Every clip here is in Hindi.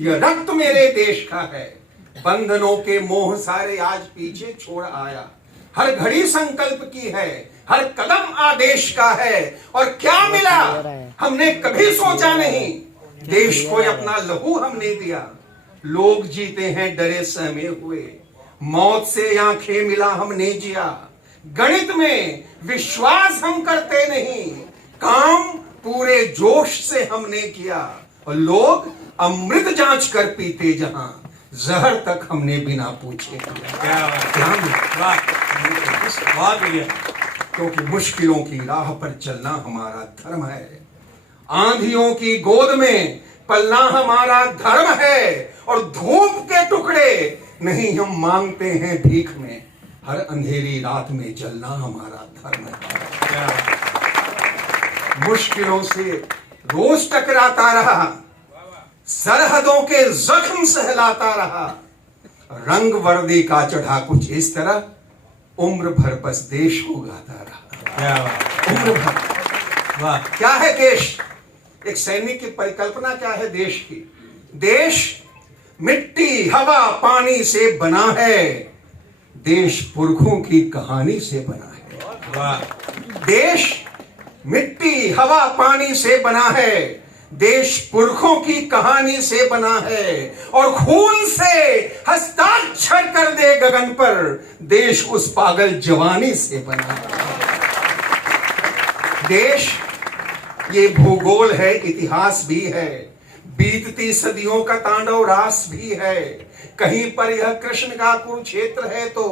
यह रक्त मेरे देश का है, बंधनों के मोह सारे आज पीछे छोड़ आया। हर घड़ी संकल्प की है, हर कदम आदेश का है। और क्या मिला हमने कभी सोचा नहीं, देश को अपना लहू हमने दिया। लोग जीते हैं डरे सहमे हुए, मौत से आंखें मिला हमने जिया। गणित में विश्वास हम करते नहीं, काम पूरे जोश से हमने किया। और लोग अमृत जांच कर पीते जहां, जहर तक हमने बिना पूछे किया। क्योंकि मुश्किलों की राह पर चलना हमारा धर्म है, आंधियों की गोद में पलना हमारा धर्म है। और धूप के टुकड़े नहीं हम मांगते हैं भीख में, हर अंधेरी रात में जलना हमारा धर्म है। मुश्किलों से रोज टकराता रहा, सरहदों के जख्म सहलाता रहा। रंग वर्दी का चढ़ा कुछ इस तरह, उम्र भर बस देश को गाता रहा। उम्र भर। वाह, क्या है देश? एक सैनिक की परिकल्पना क्या है देश की? देश मिट्टी हवा पानी से बना है, देश पुरखों की कहानी से बना है। वाह। देश मिट्टी हवा पानी से बना है, देश पुरखों की कहानी से बना है। और खून से हस्ताक्षर कर दे गगन पर, देश उस पागल जवानी से बना है। देश ये भूगोल है, इतिहास भी है, बीतती सदियों का तांडव रास भी है। कहीं पर यह कृष्ण का कुरुक्षेत्र है तो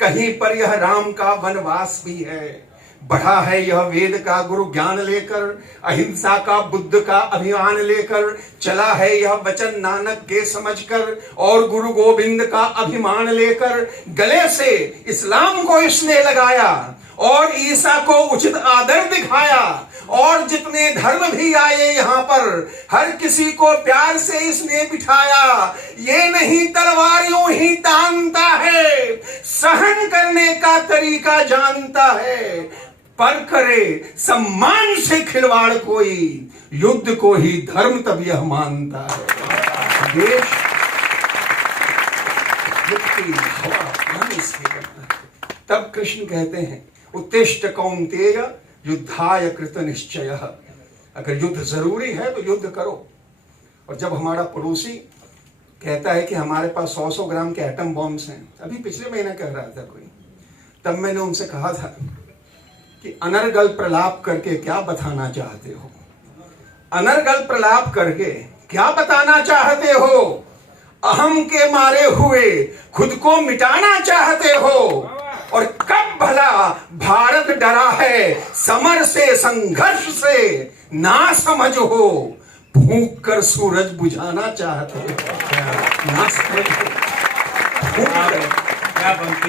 कहीं पर यह राम का वनवास भी है। बढ़ा है यह वेद का गुरु ज्ञान लेकर, अहिंसा का बुद्ध का अभियान लेकर। चला है यह वचन नानक के समझकर, और गुरु गोविंद का अभिमान लेकर। गले से इस्लाम को इसने लगाया और ईसा को उचित आदर दिखाया। और जितने धर्म भी आए यहाँ पर, हर किसी को प्यार से इसने बिठाया। ये नहीं तलवार यूं ही तानता है, सहन करने का तरीका जानता है। पर करे सम्मान से खिलवाड़ कोई, युद्ध को ही धर्म तब यह मानता है। देश मिट्टी हवा पानी से बना है। तब कृष्ण कहते हैं, उत्तिष्ठ कौन्तेय युद्धाय कृत निश्चय। अगर युद्ध जरूरी है तो युद्ध करो। और जब हमारा पड़ोसी कहता है कि हमारे पास 100 ग्राम के एटम बॉम्ब्स हैं, अभी पिछले महीने कह रहा था कोई, तब मैंने उनसे कहा था कि अनर्गल प्रलाप करके क्या बताना चाहते हो? अनर्गल प्रलाप करके क्या बताना चाहते हो? अहम के मारे हुए खुद को मिटाना चाहते हो? और कब भला भारत डरा है समर से, संघर्ष से? ना समझ हो, फूंक कर सूरज बुझाना चाहते हो। ना समझ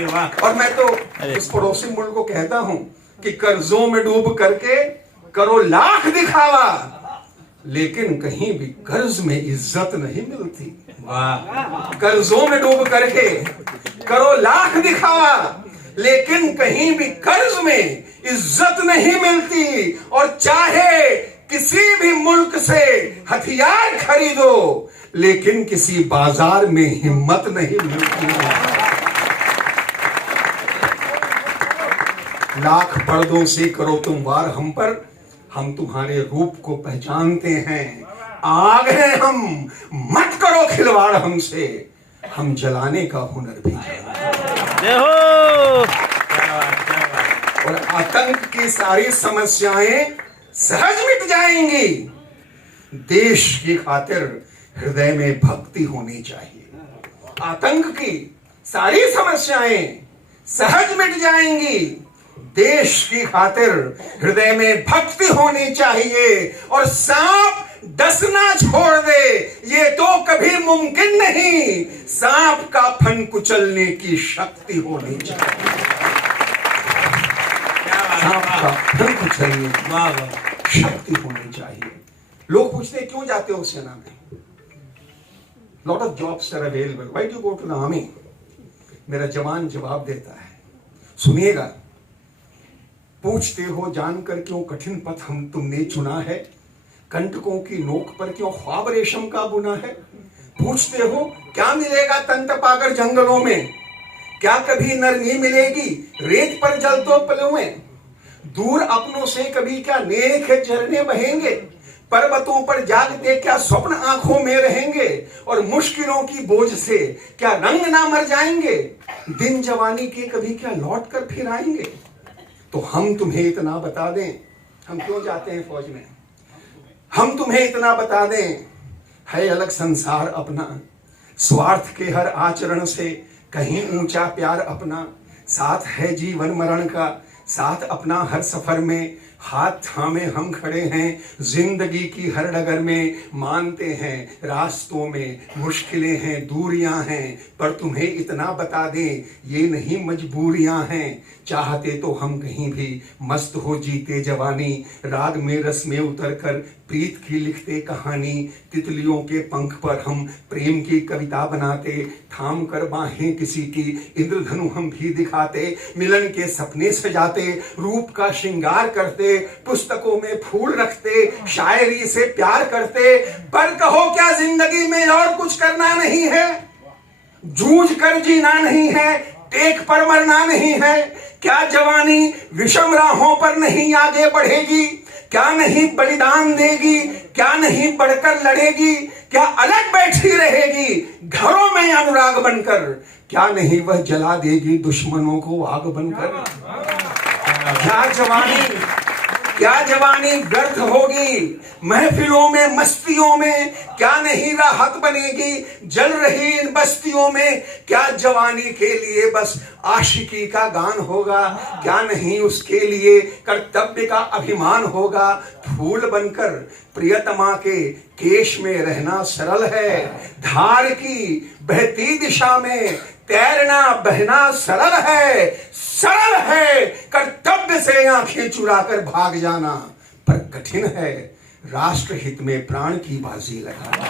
हो, और मैं तो इस पड़ोसी मुल्क को कहता हूं कि कर्जों में डूब करके करो लाख दिखावा, लेकिन कहीं भी कर्ज में इज्जत नहीं मिलती। वाह। कर्जों में डूब करके करो लाख दिखावा, लेकिन कहीं भी कर्ज में इज्जत नहीं मिलती। और चाहे किसी भी मुल्क से हथियार खरीदो, लेकिन किसी बाजार में हिम्मत नहीं मिलती। लाख पर्दों से करो तुम वार हम पर, हम तुम्हारे रूप को पहचानते हैं। आग हैं हम, मत करो खिलवाड़ हमसे, हम जलाने का हुनर भी है। और आतंक की सारी समस्याएं सहज मिट जाएंगी। देश की खातिर हृदय में भक्ति होनी चाहिए। आतंक की सारी समस्याएं सहज मिट जाएंगी। देश की खातिर हृदय में भक्ति होनी चाहिए। और सांप डसना छोड़ दे, ये तो कभी मुमकिन नहीं। सांप का फन कुचलने की शक्ति होनी चाहिए। सांप का फन कुचलने की शक्ति होनी चाहिए। लोग पूछते हैं क्यों जाते हो सेना में? Lot of jobs are available, why do go to the army? मेरा जवान जवाब देता है, सुनिएगा, पूछते हो जानकर क्यों कठिन पथ हम तुमने चुना है? कंटकों की नोक पर क्यों ख्वाब रेशम का बुना है? पूछते हो क्या मिलेगा तंत पाकर जंगलों में, क्या कभी नरमी मिलेगी रेत पर जल तो पलुएं। दूर अपनों से कभी क्या नेक झरने बहेंगे, पर्वतों पर जागते क्या स्वप्न आंखों में रहेंगे, और मुश्किलों की बोझ से क्या रंग ना मर जाएंगे। दिन जवानी के कभी क्या लौट कर फिर आएंगे। तो हम तुम्हें इतना बता दें, हम क्यों जाते हैं फौज में, हम तुम्हें इतना बता दें, है अलग संसार अपना, स्वार्थ के हर आचरण से कहीं ऊंचा प्यार अपना। साथ है जीवन मरण का, साथ अपना हर सफर में, हाथ थामे हम खड़े हैं जिंदगी की हर डगर में। मानते हैं रास्तों में मुश्किलें हैं, दूरियां हैं, पर तुम्हें इतना बता दें ये नहीं मजबूरियां हैं। चाहते तो हम कहीं भी मस्त हो जीते जवानी, राग में रस में उतर कर प्रीत की लिखते कहानी। तितलियों के पंख पर हम प्रेम की कविता बनाते, थाम कर बाहें किसी की इंद्रधनु हम भी दिखाते। मिलन के सपने सजाते, रूप का श्रृंगार करते, पुस्तकों में फूल रखते, शायरी से प्यार करते। पर कहो क्या जिंदगी में और कुछ करना नहीं है, जूझ कर जीना नहीं है, टेक पर मरना नहीं है। क्या जवानी विषम राहों पर नहीं आगे बढ़ेगी, क्या नहीं बलिदान देगी, क्या नहीं बढ़कर लड़ेगी, क्या अलग बैठी रहेगी घरों में अनुराग बनकर, क्या नहीं वह जला देगी दुश्मनों को आग बनकर। क्या जवानी व्यर्थ होगी महफिलों में मस्तियों में, क्या नहीं राहत बनेगी जल रही इन बस्तियों में। क्या जवानी के लिए बस आशिकी का गान होगा, क्या नहीं उसके लिए कर्तव्य का अभिमान होगा। फूल बनकर प्रियतमा के केश में रहना सरल है, धार की बहती दिशा में तैरना बहना सरल है। सरल है कर्तव्य से आंखें चुराकर भाग जाना, पर कठिन है राष्ट्र हित में प्राण की बाजी लगाना।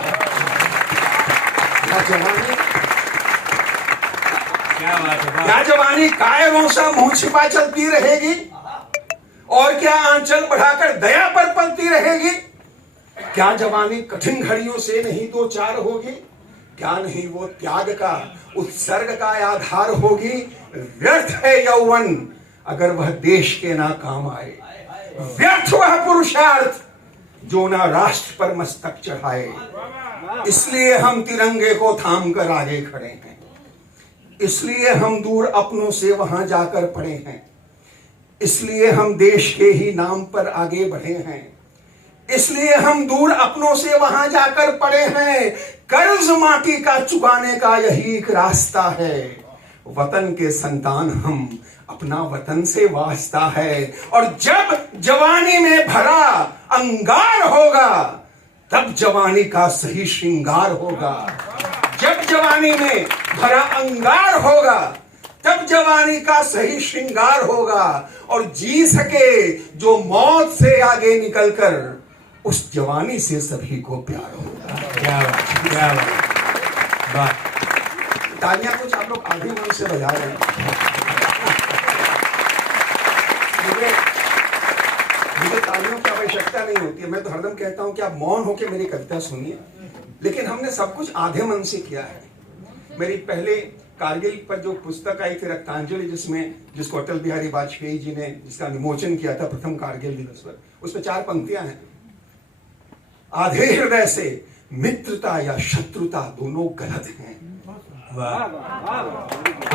क्या जवानी कायरों सा मुंह छिपा चलती रहेगी, और क्या आंचल बढ़ाकर दया पर पलती रहेगी। क्या जवानी कठिन घड़ियों से नहीं दो चार होगी, क्या नहीं वो त्याग का उत्सर्ग का आधार होगी। व्यर्थ है यौवन अगर वह देश के ना काम आए, व्यर्थ वह पुरुषार्थ जो ना राष्ट्र पर मस्तक चढ़ाए। इसलिए हम तिरंगे को थाम कर आगे खड़े हैं, इसलिए हम दूर अपनों से वहां जाकर पड़े हैं, इसलिए हम देश के ही नाम पर आगे बढ़े हैं, इसलिए हम दूर अपनों से वहां जाकर पड़े हैं। कर्ज माटी का चुकाने का यही एक रास्ता है। वतन के संतान हम, अपना वतन से वास्ता है। और जब जवानी में भरा अंगार होगा, तब जवानी का सही श्रृंगार होगा। जब जवानी में भरा अंगार होगा, तब जवानी का सही श्रृंगार होगा। और जी सके जो मौत से आगे निकलकर, उस जवानी से सभी को प्यार होगा। क्या बात। तालियां कुछ आप लोग आधे मन से बजा रहे हैं। मुझे तालियों की आवश्यकता नहीं होती है, मैं तो हरदम कहता हूं कि आप मौन होकर मेरी कविता सुनिए, लेकिन हमने सब कुछ आधे मन से किया है। मेरी पहले कारगिल पर जो पुस्तक आई थी रक्तांजलि, जिसको अटल बिहारी वाजपेयी जी ने जिसका विमोचन किया था प्रथम कारगिल दिवस पर, उसमें 4 पंक्तियां हैं। आधे हृदय से मित्रता या शत्रुता दोनों गलत हैं।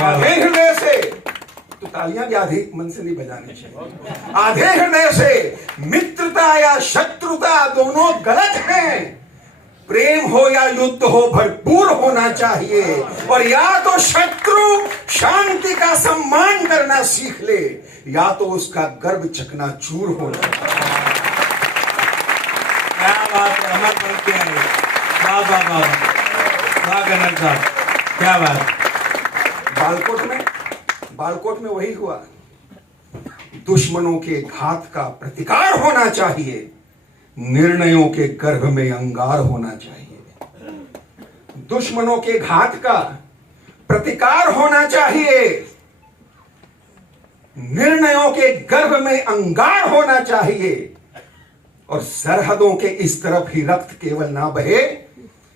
आधे हृदय से, तो तालियां भी आधे मन से नहीं बजानी चाहिए। आधे हृदय से मित्रता या शत्रुता दोनों गलत हैं। प्रेम हो या युद्ध हो भरपूर होना चाहिए। और या तो शत्रु शांति का सम्मान करना सीख ले, या तो उसका गर्व चकनाचूर होना चाहिए। क्या बात है, अमर बनते हैं। क्या बात। बालकोट में वही हुआ। दुश्मनों के घात का प्रतिकार होना चाहिए, निर्णयों के गर्भ में अंगार होना चाहिए। दुश्मनों के घात का प्रतिकार होना चाहिए, निर्णयों के गर्भ में अंगार होना चाहिए। और सरहदों के इस तरफ ही रक्त केवल ना बहे,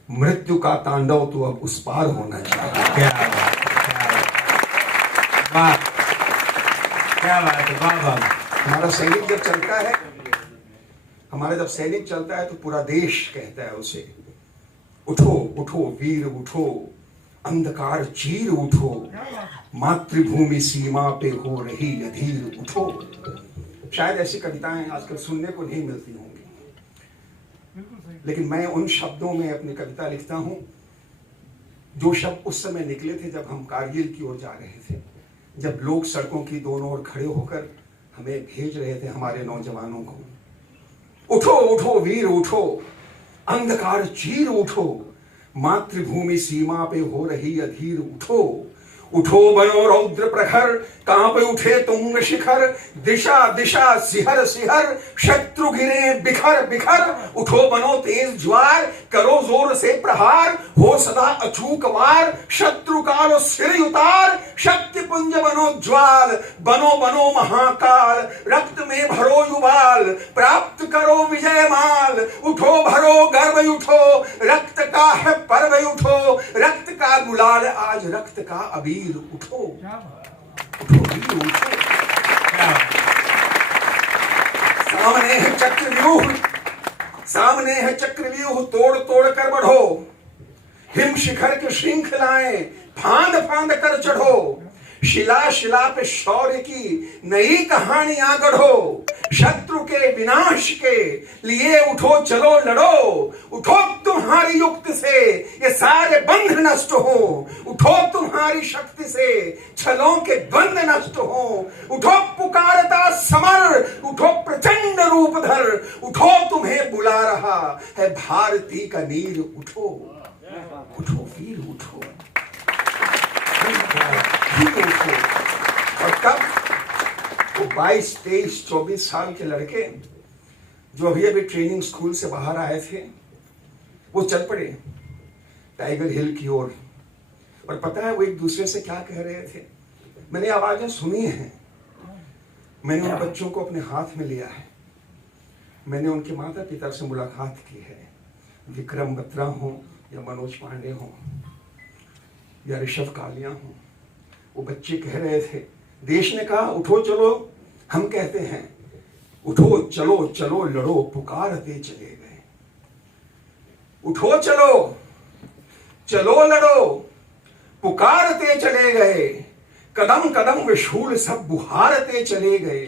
मृत्यु का तांडव तो अब उस पार होना चाहिए। क्या बात, वाह, क्या बात है, वाह वाह। हमारा सैनिक जब चलता है, हमारा जब सैनिक चलता है तो पूरा देश कहता है उसे, उठो उठो वीर उठो, अंधकार चीर उठो, मातृभूमि सीमा पे हो रही अधीर उठो। शायद ऐसी कविताएं आजकल सुनने को नहीं मिलती होंगी, लेकिन मैं उन शब्दों में अपनी कविता लिखता हूं जो शब्द उस समय निकले थे जब हम कारगिल की ओर जा रहे थे, जब लोग सड़कों की दोनों ओर खड़े होकर हमें भेज रहे थे, हमारे नौजवानों को। उठो उठो वीर उठो, अंधकार चीर उठो, मातृभूमि सीमा पे हो रही अधीर उठो। उठो बनो रौद्र प्रखर, कांप उठे तुंग शिखर, दिशा दिशा सिहर सिहर, शत्रु गिरे बिखर बिखर। उठो बनो तेज ज्वार, करो जोर से प्रहार, हो सदा अचूक वार, शत्रु का लो सिर उतार। शक्ति पुंज बनो ज्वाल, बनो बनो महाकाल, रक्त में भरो युवाल, प्राप्त करो विजय माल। उठो भरो गर्व उठो, रक्त का है पर्व उठो, रक्त का गुलाल आज रक्त का अबीर उठो। उठो वीर उठो। सामने है चक्रव्यूह, सामने है चक्रव्यूह, तोड़ तोड़ कर बढ़ो। हिम शिखर की श्रृंखलाएं फांद फांद कर चढ़ो। शिला शिला पे शौर्य की नई कहानियां गढ़ो। शत्रु के विनाश के लिए उठो चलो लड़ो। उठो तुम्हारी युक्ति से ये सारे बंध नष्ट हो। उठो तुम्हारी शक्ति से छलों के द्वंद नष्ट हो। उठो पुकारता समर, उठो प्रचंड रूप धर। उठो तुम्हें बुला रहा है भारती का नीर उठो। उठो वीर उठो, उठो। और तब वो 22, 23, 24 साल के लड़के जो अभी अभी ट्रेनिंग स्कूल से बाहर आए थे, वो चल पड़े टाइगर हिल की ओर। और पता है वो एक दूसरे से क्या कह रहे थे? मैंने आवाजें सुनी हैं, मैंने उन बच्चों को अपने हाथ में लिया है, मैंने उनके माता पिता से मुलाकात की है, विक्रम बत्रा हो या मनोज पांडे हो या ऋषभ कालिया हो। वो बच्चे कह रहे थे, देश ने कहा उठो चलो, हम कहते हैं उठो चलो चलो लड़ो, पुकारते चले गए। उठो चलो चलो लड़ो, पुकारते चले गए। कदम कदम वे शूल सब बुहारते चले गए।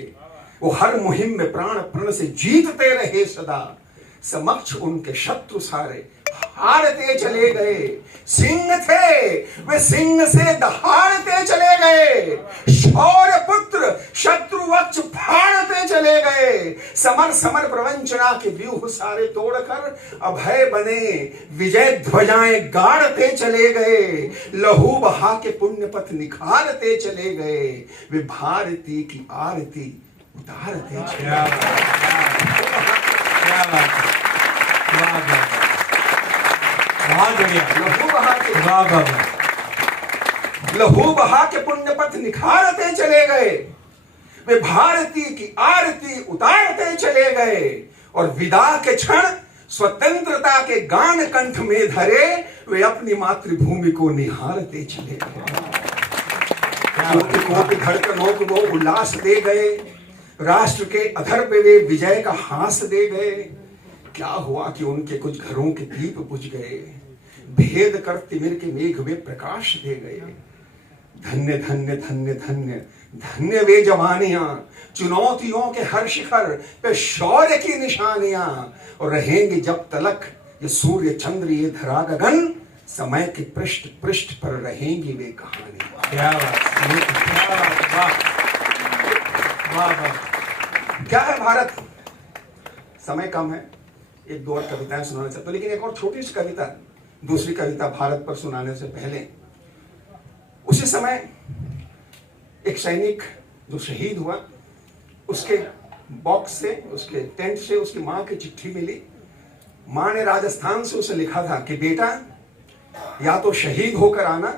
वो हर मुहिम में प्राण प्रण से जीतते रहे सदा। समक्ष उनके शत्रु सारे हारते चले गए। सिंह थे वे सिंह से दहाड़ते चले गए। शौर्य पुत्र शत्रु वक्ष फाड़ते चले गए। समर समर प्रवंचना के व्यूह सारे तोड़कर अभय बने विजय ध्वजाएं गाड़ते चले गए। लहू बहा के पुण्य पथ निखारते चले गए। वे भारती की आरती उतारते चले गए। बहुत बढ़िया। लहू बहा के पुण्य पथ निखारते चले गए। वे भारती की आरती उतारते चले गए। और विदा के क्षण स्वतंत्रता के गान कंठ में धरे वे अपनी मातृभूमि को निहारते चले गए। कोटि धड़कनों को वो उल्लास दे गए। राष्ट्र के अधर पे वे विजय का हास दे गए। क्या हुआ कि उनके कुछ घरों के दीप बुझ गए। भेद कर तिमिर के मेघ वे प्रकाश दे गए। धन्य धन्य धन्य धन्य धन्य वे जवानियां, चुनौतियों के हर शिखर पे शौर्य की निशानियां। और रहेंगे जब तलक ये सूर्य चंद्र ये धरा गगन, समय के पृष्ठ पृष्ठ पर रहेंगी वे कहानियां। क्या क्या है भारत? समय कम है, एक दो और कविताएं सुनाना चाहता हूं, लेकिन एक और छोटी सी कविता, दूसरी कविता भारत पर सुनाने से पहले, उसी समय एक सैनिक जो शहीद हुआ, उसके बॉक्स से, उसके टेंट से उसकी मां की चिट्ठी मिली। मां ने राजस्थान से उसे लिखा था कि बेटा या तो शहीद होकर आना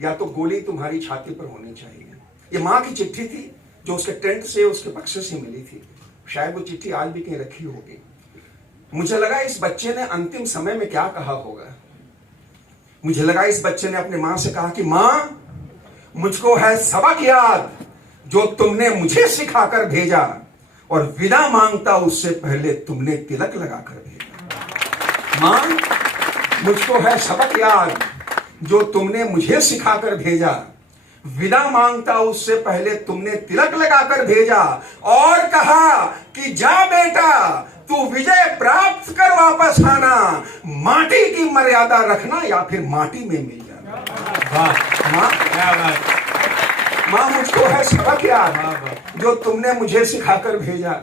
या तो गोली तुम्हारी छाती पर होनी चाहिए। ये मां की चिट्ठी थी जो उसके टेंट से, उसके बक्से से मिली थी। शायद वो चिट्ठी आज भी कहीं रखी होगी। मुझे लगा इस बच्चे ने अंतिम समय में क्या कहा होगा। मुझे लगा इस बच्चे ने अपनी मां से कहा कि मां, मुझको है सबक याद जो तुमने मुझे सिखाकर भेजा, और विदा मांगता उससे पहले तुमने तिलक लगाकर भेजा। मां, मुझको है सबक याद जो तुमने मुझे सिखाकर भेजा, विदा मांगता उससे पहले तुमने तिलक लगाकर भेजा, और कहा कि जा बेटा तू विजय प्राप्त कर वापस आना, माटी की मर्यादा रखना या फिर माटी में मिल जाना। वाह, मां, क्या बात। मां, मुझको है सबक याद जो तुमने मुझे सिखाकर भेजा,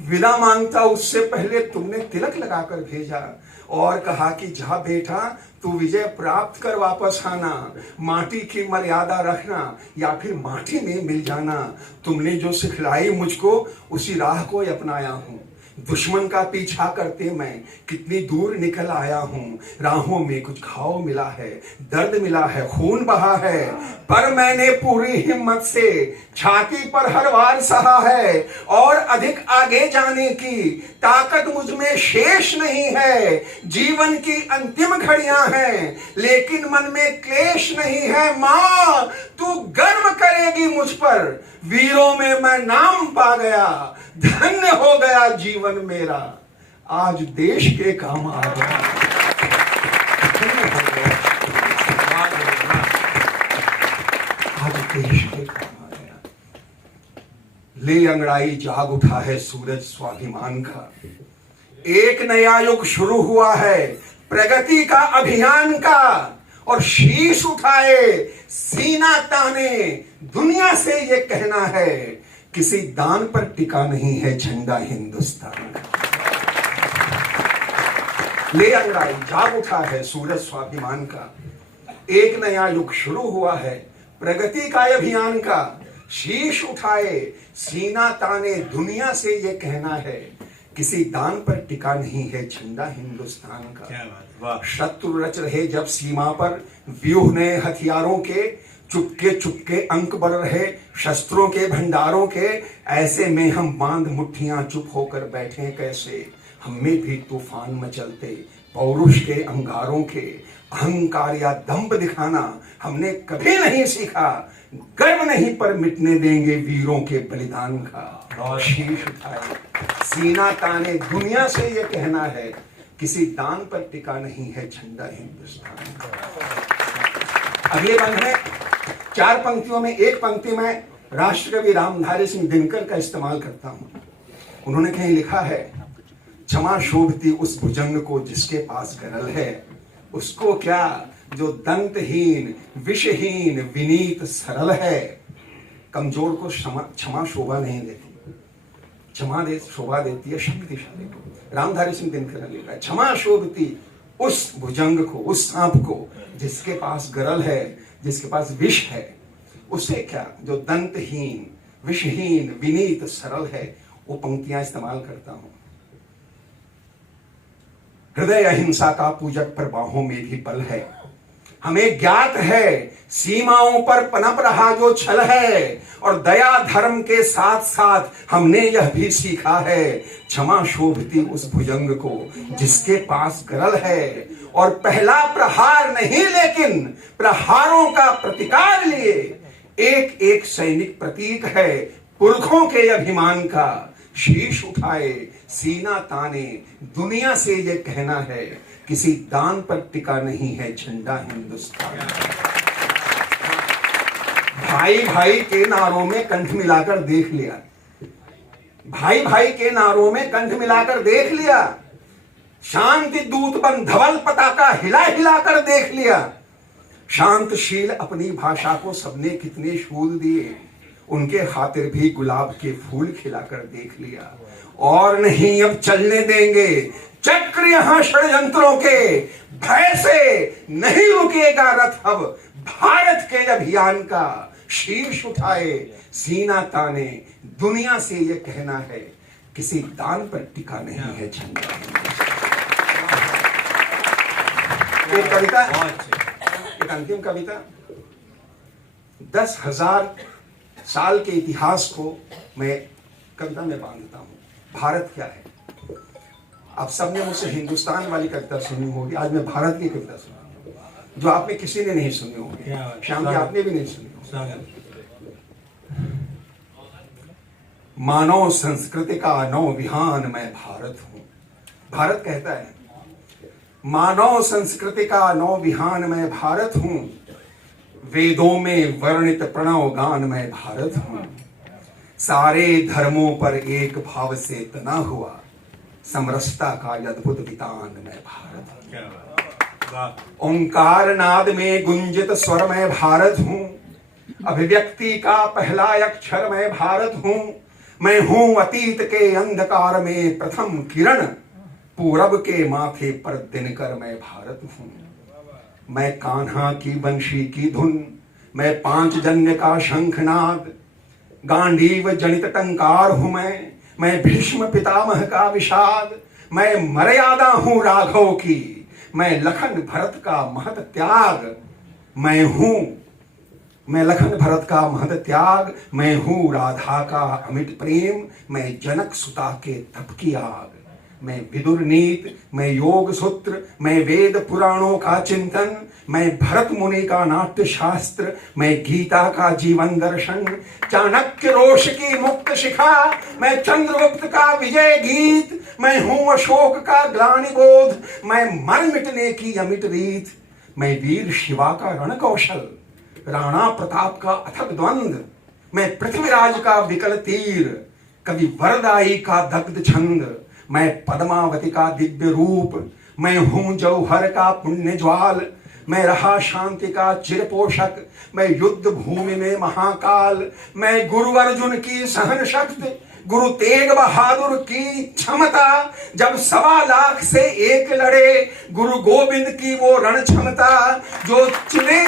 विदा मांगता उससे पहले तुमने तिलक लगाकर भेजा, और कहा कि जा बेटा तू विजय प्राप्त कर वापस आना, माटी की मर्यादा रखना या फिर माटी में मिल जाना। तुमने जो सिखलाई मुझको उसी राह को अपनाया हूं। दुश्मन का पीछा करते मैं कितनी दूर निकल आया हूं। राहों में कुछ घाव मिला है, दर्द मिला है, खून बहा है, पर मैंने पूरी हिम्मत से छाती पर हर वार सहा है, और अधिक आगे जाने की ताकत मुझ में शेष नहीं है। जीवन की अंतिम घड़ियां हैं लेकिन मन में क्लेश नहीं है। मां, तू गर्व करेगी मुझ पर, वीरों में मैं नाम पा गया, धन्य हो गया जीवन मेरा, आज देश के काम आ गया। धन्य हो गया, आज देश के काम आ गया। ले अंगड़ाई जाग उठा है सूरज स्वाभिमान का, एक नया युग शुरू हुआ है प्रगति का अभियान का, और शीश उठाए सीना ताने दुनिया से ये कहना है, किसी दान पर टिका नहीं है झंडा हिंदुस्तान का। ले अंगड़ाई जाग उठा है सूरज स्वाभिमान का, एक नया युग शुरू हुआ है प्रगति का अभियान का, शीश उठाए सीना ताने दुनिया से ये कहना है, किसी दान पर टिका नहीं है झंडा हिंदुस्तान का। क्या बात, वाह। शत्रु रच रहे जब सीमा पर व्यूह नए हथियारों के, चुपके चुपके अंक बढ़ रहे शस्त्रों के भंडारों के, ऐसे में हम बांध मुट्ठियां चुप होकर बैठे कैसे, हमें भी तूफान मचलते पौरुष के अंगारों के, अहंकार या दंभ दिखाना हमने कभी नहीं सीखा, गर्व नहीं पर मिटने देंगे वीरों के बलिदान का। और शीश उठाए सीना ताने दुनिया से ये कहना है, किसी दान पर टिका नहीं है झंडा हिंदुस्तान का। अगले बंद में 4 पंक्तियों में एक पंक्ति में राष्ट्रकवि रामधारी सिंह दिनकर का इस्तेमाल करता हूं। उन्होंने कहीं लिखा है, क्षमा शोभती उस भुजंग को जिसके पास गरल है, उसको क्या जो दंतहीन विषहीन विनीत सरल है। कमजोर को क्षमा शोभा नहीं देती, क्षमा शोभा देती है शक्तिशाली को। रामधारी सिंह दिनकर ने लिखा है, क्षमा शोभती उस भुजंग को, उस सांप को जिसके पास गरल है, जिसके पास विष है, उसे क्या जो दंतहीन विषहीन विनीत सरल है। वो पंक्तियां इस्तेमाल करता हूं। हृदय अहिंसा का पूजक पर बाहों में भी बल है, हमें ज्ञात है सीमाओं पर पनप रहा जो छल है, और दया धर्म के साथ साथ हमने यह भी सीखा है, क्षमा शोभती उस भुजंग को जिसके पास गरल है। और पहला प्रहार नहीं लेकिन प्रहारों का प्रतिकार लिए, एक एक सैनिक प्रतीक है पुरखों के अभिमान का। शीश उठाए सीना ताने दुनिया से ये कहना है, किसी दान पर टिका नहीं है झंडा हिंदुस्तान। भाई भाई के नारों में कंठ मिलाकर देख लिया, भाई भाई के नारों में कंठ मिलाकर देख लिया, शांति दूत बन धवल पताका हिला हिला कर देख लिया। शांतशील अपनी भाषा को सबने कितने शूल दिए, उनके खातिर भी गुलाब के फूल खिलाकर देख लिया। और नहीं अब चलने देंगे चक्र यहां षड्यंत्रों के, भय से नहीं रुकेगा रथ अब भारत के अभियान का। शीर्ष उठाए सीना ताने दुनिया से ये कहना है, किसी दान पर टिका नहीं है झंडा। एक कविता, एक अंतिम कविता। 10,000 साल के इतिहास को मैं कविता में बांधता हूं। भारत क्या है? आप सबने मुझसे हिंदुस्तान वाली कविता सुनी होगी, आज मैं भारत की कविता सुना जो आप में किसी ने नहीं सुनी होगी। क्या बात। श्याम जी आपने भी नहीं सुनी होगी। स्वागत। मानव संस्कृति का नौ विहान मैं भारत हूं। भारत कहता है मानव संस्कृति का नौ विहान मैं भारत हूं, वेदों में वर्णित प्रणव गान मैं भारत हूं, सारे धर्मों पर एक भाव से तना हुआ समरसता का अद्भुत वितान मैं भारत हूं। क्या बात। वाह। ओंकार नाद में गुंजित स्वर मैं भारत हूं, अभिव्यक्ति का पहला अक्षर मैं भारत हूं, मैं हूं अतीत के अंधकार में प्रथम किरण, पूरब के माथे पर दिनकर मैं भारत हूं, मैं कान्हा की बंशी की धुन, मैं पांचजन्य का शंखनाद, गांडीव जनित टंकार हूं मैं भीष्म पितामह का विषाद, मैं मर्यादा हूं राघव की, मैं लखन भरत का महत त्याग, मैं लखन भरत का महत त्याग, मैं हूं राधा का अमिट प्रेम, मैं जनक सुता के तप की आग, मैं विदुर नीत, मैं योग सूत्र, मैं वेद पुराणों का चिंतन, मैं भरत मुनि का नाट्य शास्त्र, मैं गीता का जीवन दर्शन, चाणक्य रोष की मुक्त शिखा, मैं चंद्रगुप्त का विजय गीत, मैं हूं अशोक का ग्लानि बोध, मैं मर मिटने की अमिट रीत, मैं वीर शिवा का रण कौशल, राणा प्रताप का अथक द्वंद, मैं पृथ्वीराज का विकल तीर, कवि वरदाई का दग्ध छंद, मैं पद्मावती का दिव्य रूप, मैं हूं जौहर का पुण्य ज्वाल, मैं रहा शांति का चिर पोषक, मैं युद्ध भूमि में महाकाल, मैं गुरु अर्जुन की सहन शक्ति, गुरु तेग बहादुर की क्षमता, जब 1.25 लाख से एक लड़े, गुरु गोविंद की वो रण क्षमता, जो चुने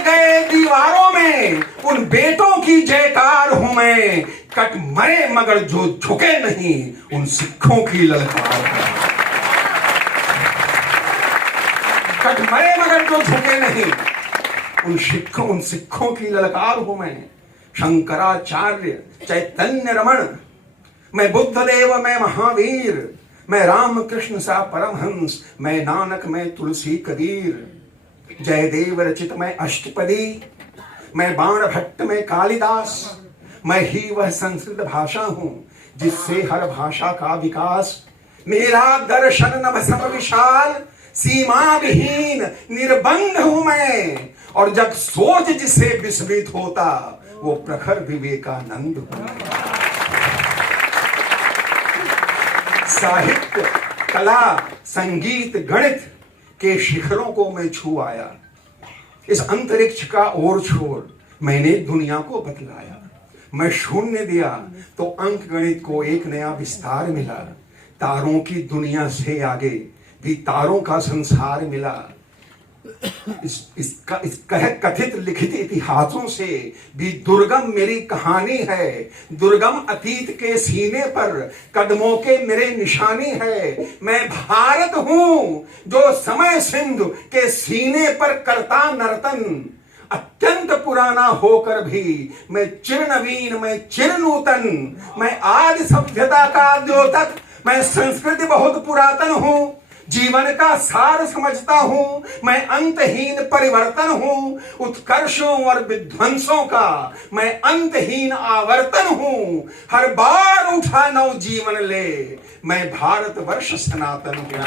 गए दीवारों में उन बेटों की जयकार हूं मैं, कट मरे मगर जो झुके नहीं उन सिखों की ललकार है। कट मरे मगर जो झुके नहीं उन सिखों की ललकार हूं मैं, शंकराचार्य चैतन्य रमण, मैं बुद्ध देव, मैं महावीर, मैं राम कृष्ण सा परमहंस, मैं नानक, मैं तुलसी कबीर, जयदेव रचित मैं अष्टपदी, मैं बाण भट्ट में कालिदास, मैं ही वह संस्कृत भाषा हूं जिससे हर भाषा का विकास, मेरा दर्शन नभ सम विशाल, सीमा विहीन निर्बंध हूं मैं, और जब सोच जिसे विस्मित होता वो प्रखर विवेकानंद हूं। साहित्य, कला, संगीत, गणित के शिखरों को मैं छू आया, इस अंतरिक्ष का ओर छोर मैंने दुनिया को बतलाया, मैं शून्य दिया तो अंक गणित को एक नया विस्तार मिला, तारों की दुनिया से आगे भी तारों का संसार मिला, इस कथित लिखित इतिहासों से भी दुर्गम मेरी कहानी है, दुर्गम अतीत के सीने पर कदमों के मेरे निशानी है, मैं भारत हूं जो समय सिंधु के सीने पर करता नर्तन, अत्यंत पुराना होकर भी मैं चिर नवीन, मैं चिर नूतन, मैं आदि सभ्यता का द्योतक, मैं संस्कृति बहुत पुरातन हूं, जीवन का सार समझता हूं, मैं अंतहीन परिवर्तन हूं, उत्कर्षों और विध्वंसों का मैं अंतहीन आवर्तन हूं, हर बार उठा नव जीवन ले मैं भारतवर्ष सनातन हूं।